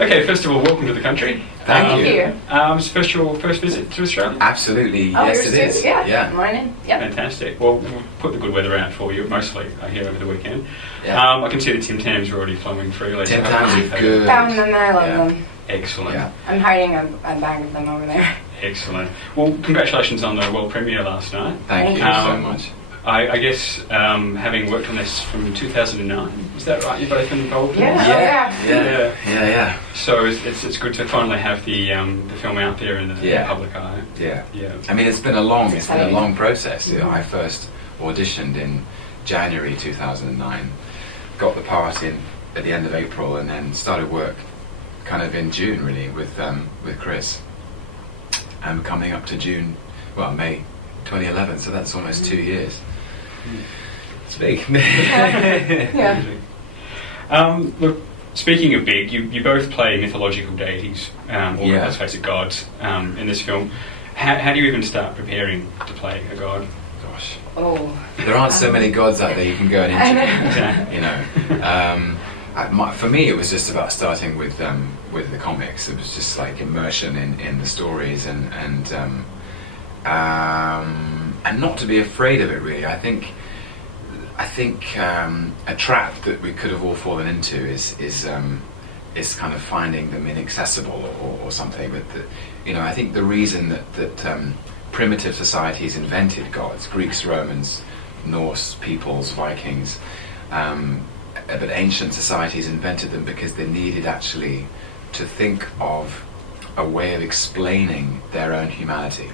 Okay, first of all, welcome to the country. Thank you. Is your first visit to Australia? Absolutely, yes it is. Yeah. Morning. Yep. Fantastic. Well, we'll put the good weather out for you, mostly here over the weekend. Yeah. I can see the Tim Tams are already flowing freely. Tim Tams are good. Found them, I love them. Excellent. Yeah. I'm hiding a bag of them over there. Excellent. Well, congratulations on the world premiere last night. Thank you so much. I guess having worked on this from 2009, is that right? You've both been involved in Yeah. this? Yeah. So it's good to finally have the film out there in the public eye. Yeah. Yeah. I mean, it's been a long process. Mm-hmm. I first auditioned in January 2009, got the part in at the end of April, and then started work kind of in June, really, with Chris. And coming up to May 2011, so that's almost 2 years. It's big. Yeah. Look, speaking of big, you both play mythological deities, or let's face it, gods, in this film. How do you even start preparing to play a god? Gosh. Oh. There aren't so many gods out there you can go and interview. You know. For me, it was just about starting with the comics. It was just like immersion in the stories and not to be afraid of it, really. I think a trap that we could have all fallen into is kind of finding them inaccessible or something. But I think the reason that primitive societies invented gods, Greeks, Romans, Norse peoples, Vikings, but ancient societies invented them because they needed actually to think of a way of explaining their own humanity.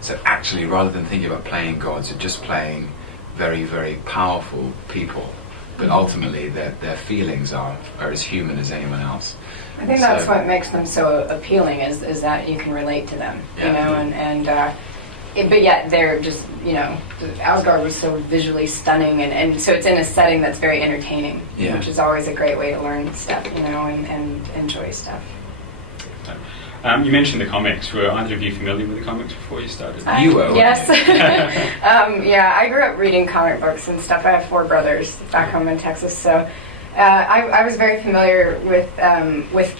So actually, rather than thinking about playing gods, you're just playing very, very powerful people, but ultimately their feelings are as human as anyone else. I think that's what makes them so appealing is that you can relate to them, but yet they're just, Asgard was so visually stunning, and so it's in a setting that's very entertaining, which is always a great way to learn stuff, and enjoy stuff. You mentioned the comics. Were either of you familiar with the comics before you started? You were. Yes. I grew up reading comic books and stuff. I have 4 brothers back home in Texas, so I was very familiar with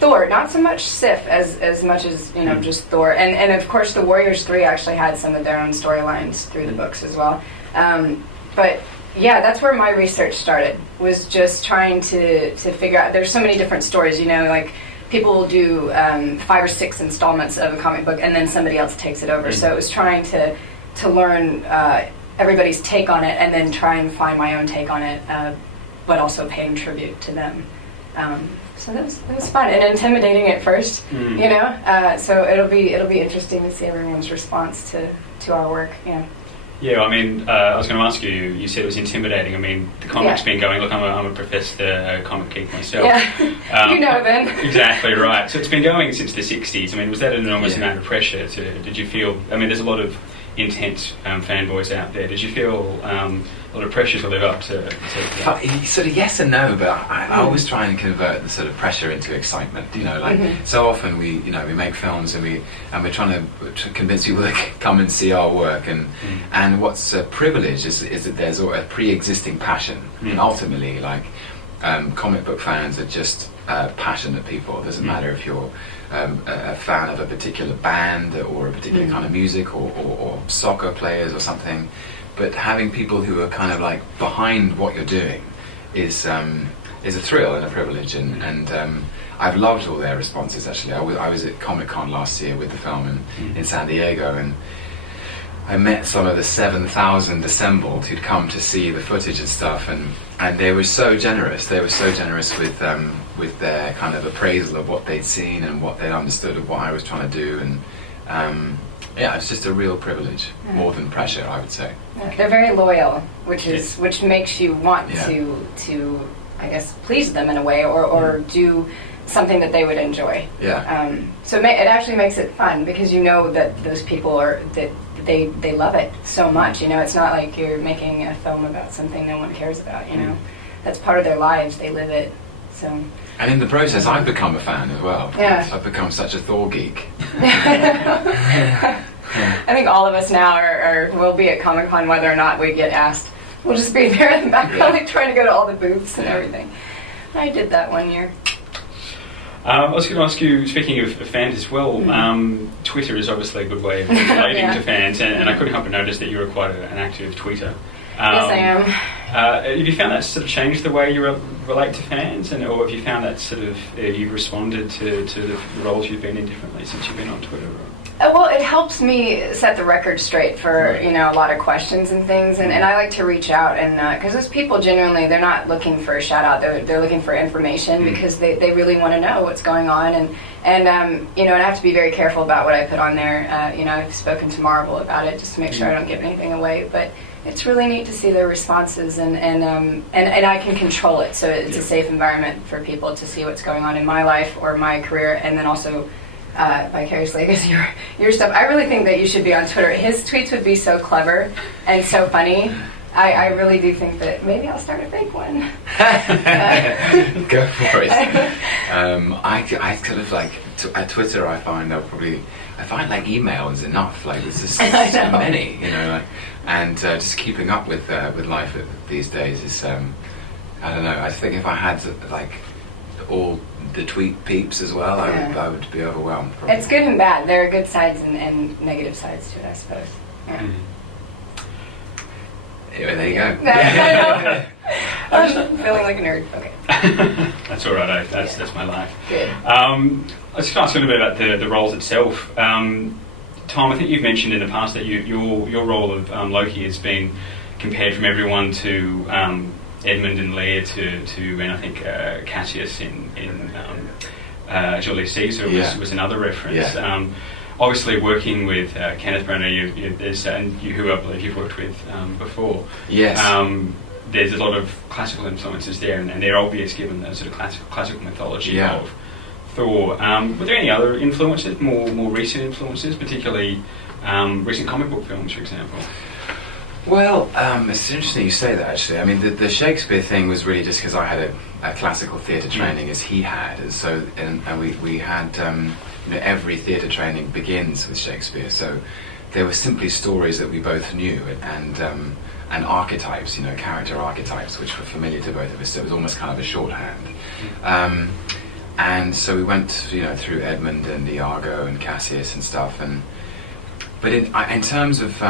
Thor. Not so much Sif as much as just Thor. And of course, the Warriors 3 actually had some of their own storylines through the books as well. But yeah, that's where my research started. Was just trying to figure out. There's so many different stories. Like. People will do 5 or 6 installments of a comic book, and then somebody else takes it over. So it was trying to learn everybody's take on it, and then try and find my own take on it, but also paying tribute to them. So it was fun and intimidating at first, So it'll be interesting to see everyone's response to our work. Yeah, I mean, I was going to ask you. You said it was intimidating. I mean, the comic's been going. Look, I'm a professed comic geek myself. Yeah, then. Exactly right. So it's been going since the '60s. I mean, was that an enormous amount of pressure? Did you feel? I mean, there's a lot of intense fanboys out there. Did you feel a lot of pressure to live up to Sort of yes and no, but I always try and convert the sort of pressure into excitement. So often we make films and we're trying to convince people to come and see our work, and what's a privilege is that there's a pre-existing passion, and ultimately comic book fans are just passionate people. It doesn't matter if you're a fan of a particular band or a particular kind of music or soccer players or something, but having people who are kind of behind what you're doing is a thrill and a privilege, and I've loved all their responses. Actually, I was at Comic-Con last year with the film in San Diego, and I met some of the 7,000 assembled who'd come to see the footage and stuff, and they were so generous. They were so generous with their kind of appraisal of what they'd seen and what they'd understood of what I was trying to do, and it's just a real privilege, more than pressure, I would say. Yeah, they're very loyal, which makes you want to I guess please them in a way, or do something that they would enjoy. Yeah. So it actually makes it fun because that those people they love it so much. It's not like you're making a film about something no one cares about. That's part of their lives. They live it. So. And in the process, I've become a fan as well. Yeah. I've become such a Thor geek. I think all of us now will be at Comic-Con whether or not we get asked. We'll just be there in the background trying to go to all the booths and everything. I did that one year. I was going to ask you, speaking of fans as well, Twitter is obviously a good way of relating to fans, and I couldn't help but notice that you're quite an active tweeter. Yes, I am. Have you found that sort of changed the way you relate to fans, or have you found that sort of you've responded to the roles you've been in differently since you've been on Twitter? Well, it helps me set the record straight for a lot of questions and things, and I like to reach out, and because those people genuinely, they're not looking for a shout out, they're looking for information because they really want to know what's going on, and I have to be very careful about what I put on there. I've spoken to Marvel about it just to make sure I don't give anything away, but it's really neat to see their responses, and I can control it, so it's a safe environment for people to see what's going on in my life or my career, and then also vicariously, I guess, your stuff. I really think that you should be on Twitter. His tweets would be so clever and so funny. I really do think that maybe I'll start a fake one. Go for it. I kind of like at Twitter. I find like email is enough. Like there's just so many, and just keeping up with life these days is I don't know. I think if I had like all the tweet peeps as well, I would be overwhelmed. Probably. It's good and bad. There are good sides and negative sides to it, I suppose. Yeah. Anyway, there you go. I'm feeling like a nerd. Okay. That's all right. That's my life. Good. Let's just ask a little bit about the roles itself. Tom, I think you've mentioned in the past that your role of Loki has been compared from everyone to Edmund and Lear to and I think Cassius in Julius Caesar was another reference. Yeah. Obviously, working with Kenneth Branagh, who I believe you've worked with before. Yes. There's a lot of classical influences there, and they're obvious given the sort of classical mythology of Thor. Were there any other influences, more recent influences, particularly recent comic book films, for example? Well, it's interesting you say that, actually. I mean, the Shakespeare thing was really just because I had a classical theatre training as he had, and we had every theatre training begins with Shakespeare, so there were simply stories that we both knew, and archetypes, character archetypes, which were familiar to both of us, so it was almost kind of a shorthand. And so we went through Edmund and Iago and Cassius and stuff, but in terms of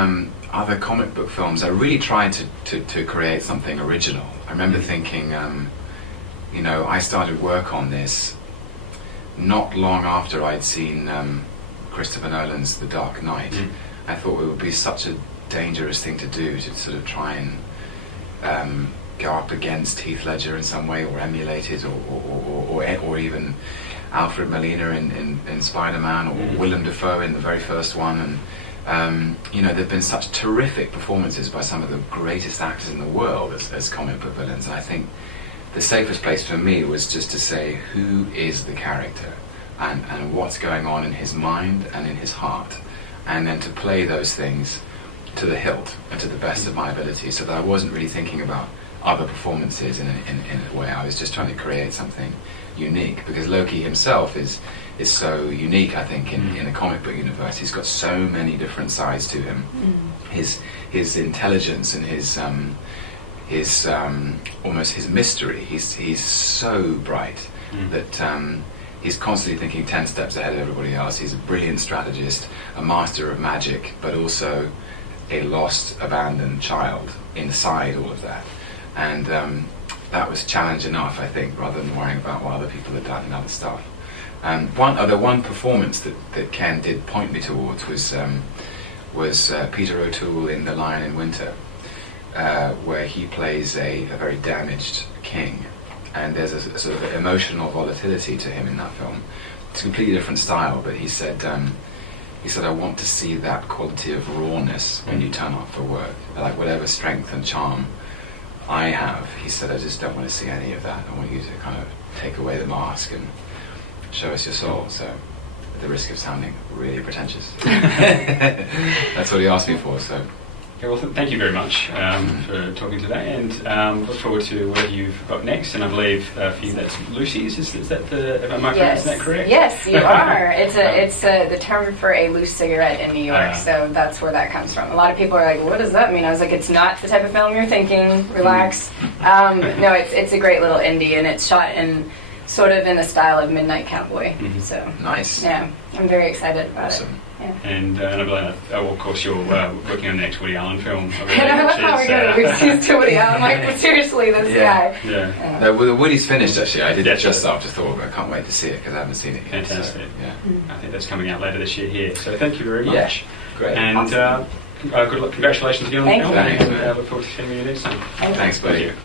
other comic book films, I really tried to create something original. I remember thinking, I started work on this not long after I'd seen Christopher Nolan's The Dark Knight. I thought it would be such a dangerous thing to do, to sort of try and go up against Heath Ledger in some way, or emulate it, or even Alfred Molina in Spider-Man, or Willem Dafoe in the very first one, and there've been such terrific performances by some of the greatest actors in the world as comic book villains, and I think the safest place for me was just to say, who is the character, and what's going on in his mind and in his heart, and then to play those things to the hilt and to the best of my ability, so that I wasn't really thinking about other performances in a way. I was just trying to create something unique, because Loki himself is so unique, I think, in the comic book universe. He's got so many different sides to him. His intelligence and his almost his mystery. He's so bright that he's constantly thinking 10 steps ahead of everybody else. He's a brilliant strategist, a master of magic, but also a lost, abandoned child inside all of that. And that was challenge enough, I think, rather than worrying about what other people had done and other stuff. One performance that Ken did point me towards was Peter O'Toole in The Lion in Winter, where he plays a very damaged king, and there's a sort of emotional volatility to him in that film. It's a completely different style, but he said, I want to see that quality of rawness when you turn up for work. Like, whatever strength and charm I have, he said, I just don't want to see any of that. I want you to kind of take away the mask and show us your soul. So, at the risk of sounding really pretentious, that's what he asked me for. So. Okay, well, thank you very much for talking today, and look forward to what you've got next. And I believe for you that's Lucy's. Is that am I pronouncing that correct? Yes, you are. It's the term for a loose cigarette in New York, so that's where that comes from. A lot of people are like, "What does that mean?" I was like, "It's not the type of film you're thinking. Relax." No, it's a great little indie, and it's shot in sort of in the style of Midnight Cowboy. So Nice. yeah, I'm very excited about Awesome. it. Yeah. And I believe, of course, you're working on the next Woody Allen film. And I love how we go to Lucy's to Woody Allen. I'm like, seriously, this guy. Yeah. No, well, the Woody's finished actually. I did it That's just right. after Thor, but I can't wait to see it because I haven't seen it yet. Fantastic. So, yeah. I think that's coming out later this year here. So thank you very much. Yeah. Great. And Awesome. good luck, congratulations again on the Thank film. you. And I look forward to seeing you next time. Thank you. Thanks, buddy. Thank you.